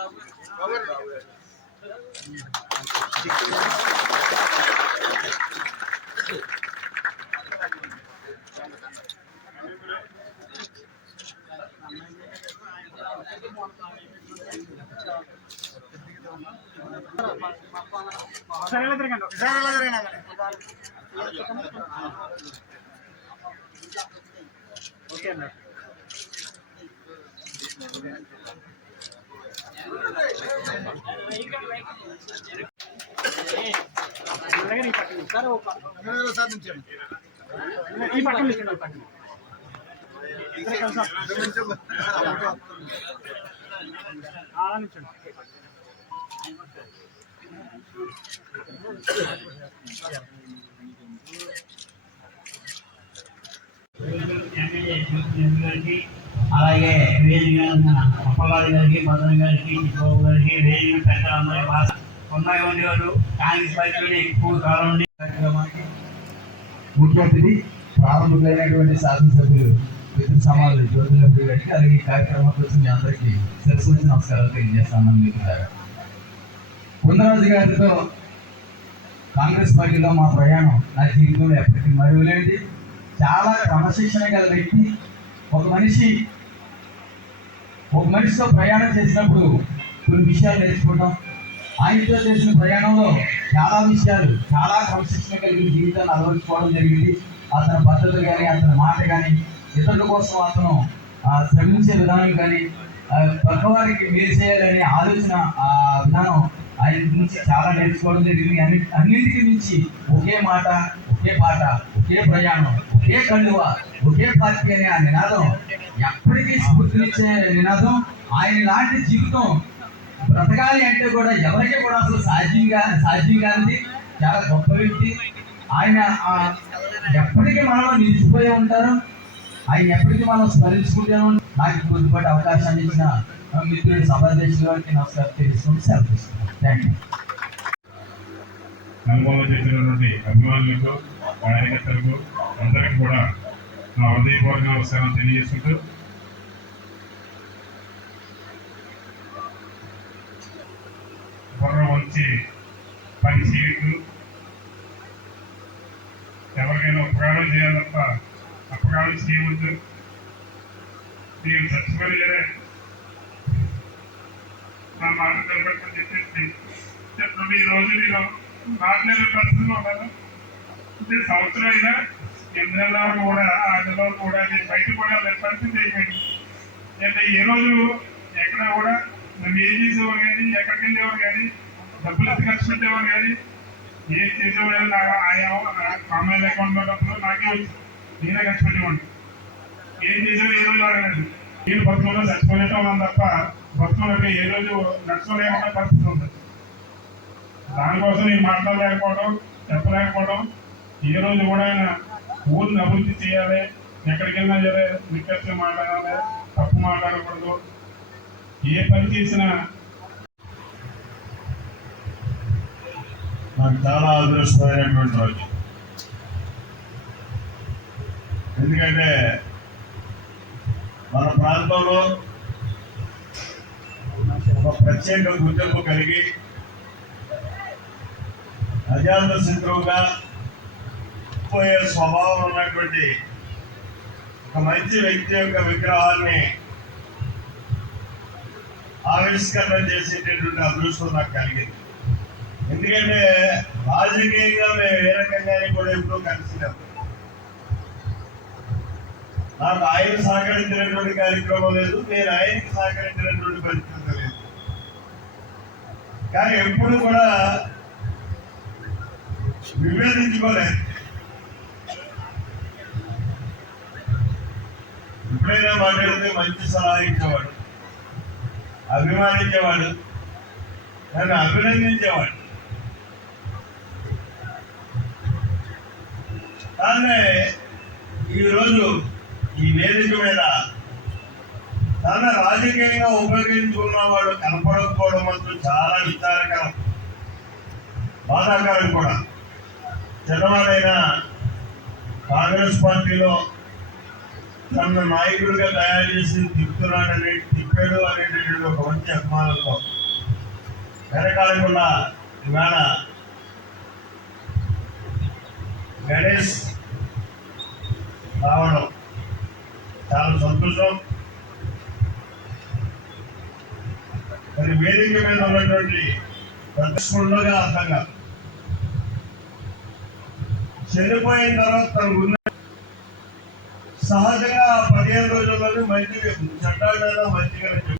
ఈ పక్కన అలాగే వేదిక అప్పలరాజు గారికి భద్రం గారికి గారికి వేదిక పెద్దలందరి భాష ఉన్నాయి ఉండేవాళ్ళు కాంగ్రెస్ పార్టీలోనే ఎక్కువ కాలం ఉండి కార్యక్రమానికి ముఖ్య ప్రారంభమైనటువంటి శాసనసభ్యులు మిత్ర సమాజం జ్యోతిలపూడి గారికి అలాగే ఈ కార్యక్రమం కోసం మీ అందరికీ సరస్వతి నమస్కారాలు తెలియజేస్తాను మీకు కుందరాజు గారితో కాంగ్రెస్ పార్టీలో మా ప్రయాణం నా జీవితంలో ఎప్పటికీ మరువలేనిది. చాలా క్రమశిక్షణ గల వ్యక్తి. ఒక మనిషి ఒక మనిషితో ప్రయాణం చేసినప్పుడు కొన్ని విషయాలు నేర్చుకుంటాం. ఆయనతో చేసిన ప్రయాణంలో చాలా విషయాలు చాలా క్రమశిక్షణ కలిగిన జీవితాన్ని అలవరుచుకోవడం జరిగింది. అతని పద్ధతులు కానీ అతని మాట కానీ ఇతరుల కోసం అతను శ్రమించే విధానం కానీ పక్కవారికి మేలు చేయాలనే ఆలోచన ఆ విధానం ఆయన నుంచి చాలా నేర్చుకోవడం జరిగింది. అన్ని అన్నింటికి మించి ఒకే మాట ఒకే పాట ఒకే ప్రయాణం ఒకే కండువ ఒకే పార్టీ అనే ఆ నినాదం ఎప్పటికీ స్ఫూర్తినిచ్చే నినాదం. ఆయన లాంటి జీవితం బ్రతకాలి అంటే కూడా ఎవరికి కూడా అసలు సాధ్యంగా సాధ్యంగా ఉంది. చాలా గొప్ప వ్యక్తి. ఆయన ఎప్పటికీ మనలో నిలిచిపోయి ఉంటారు. ఆయన ఎప్పటికీ మనం స్మరించుకుంటే నాకు కొద్దిపాటి అవకాశాన్ని ఇచ్చిన మిత్రుడి మిత్రుడు సభాధ్యక్షుల గారికి నమస్కారం తెలుసుకుని సెలవు తీసుకున్నాను థ్యాంక్ యూ. అనుభవం చేసినటువంటి అభిమానులకు కార్యకర్తలకు అందరికీ కూడా నా హృదయపూర్వక నమస్కారం తెలియజేసుకుంటూ వచ్చి పని చేయొద్దు ఎవరికైనా ఉపకారం చేయాలి తప్ప అపకారం చేయవద్దు. నేను చచ్చిపోయారే నా మాట నిలబెట్టని చెప్పేసి చెప్పండి ఈ రోజు నేను మాట్లాడే పరిస్థితిలో ఉన్నాను అంటే సంవత్సరం అయినా ఎనిమిది కూడా ఆ నెలలో కూడా నేను బయట కూడా పరిస్థితి చేయకండి అంటే ఏ రోజు ఎక్కడ కూడా మేము ఏం చేసేవారు కానీ ఎక్కడికి వెళ్ళేవారు కానీ డబ్బులు ఖర్చు పెట్టేవారు కానీ ఏం చేసేవారు కానీ నాకు ఆయా అమ్మాయిల అకౌంట్లో డబ్బులు నాకే వచ్చి. నేనే ఖర్చు పెట్టేవాడి ఏం చేసేవారు ఏ రోజు అడగలేదు నేను బతుకులో చచ్చిపోయేటం ఉన్నాను తప్ప బతుకులో ఏ రోజు నడుచుకోలేకుండా పరిస్థితి ఉంది. దానికోసం నేను మాట్లాడలేకపోవడం చెప్పలేకపోవడం ఏ రోజు కూడా ఆయన ఊరిని అభివృద్ధి చేయాలి ఎక్కడికి వెళ్ళినా సరే నిక్కర్చి మాట్లాడాలి తప్పు మాట్లాడకూడదు. ఏ పని చేసినా నాకు చాలా అదృష్టమైనటువంటి రోజు. ఎందుకంటే మన ప్రాంతంలో ఒక ప్రత్యేక గుర్తింపు కలిగి అజాత శత్రువుగా పోయే స్వభావం ఉన్నటువంటి ఒక మంచి వ్యక్తి యొక్క విగ్రహాన్ని ఆవిష్కరణ చేసేటటువంటి అదృష్టం నాకు కలిగింది. ఎందుకంటే రాజకీయంగా మేము ఏ రకంగా కూడా ఎప్పుడూ కలిసినాం. నాకు ఆయన సహకరించినటువంటి కార్యక్రమం లేదు నేను ఆయనకి సహకరించినటువంటి పరిస్థితి లేదు. కానీ ఎప్పుడు కూడా విభేదించుకోలేదు ఎప్పుడైనా మాట్లాడితే మంచి సలహా ఇచ్చేవాడు అభిమానించేవాడు నన్ను అభినందించేవాడు. కానీ ఈరోజు ఈ వేదిక మీద తన రాజకీయంగా ఉపయోగించుకున్నవాడు కనపడకపోవడం మాత్రం చాలా విచారకరం. బాధాకరం కూడా. చిన్నవాడైన కాంగ్రెస్ పార్టీలో తన నాయకుడిగా తయారు చేసి తిప్పుతున్నాడని తిప్పాడు అనేటటువంటి ఒక మంచి అభిమానంతో. వెనకాలకుండా ఈవేళ గణేష్ రావడం చాలా సంతోషం. మరి వేదిక మీద ఉన్నటువంటి ప్రతిష్ఠులుగా అర్థంగా చనిపోయిన తర్వాత తన గురి సహజంగా పదిహేను రోజుల్లోనే మంచి చట్టాలు మంచిగా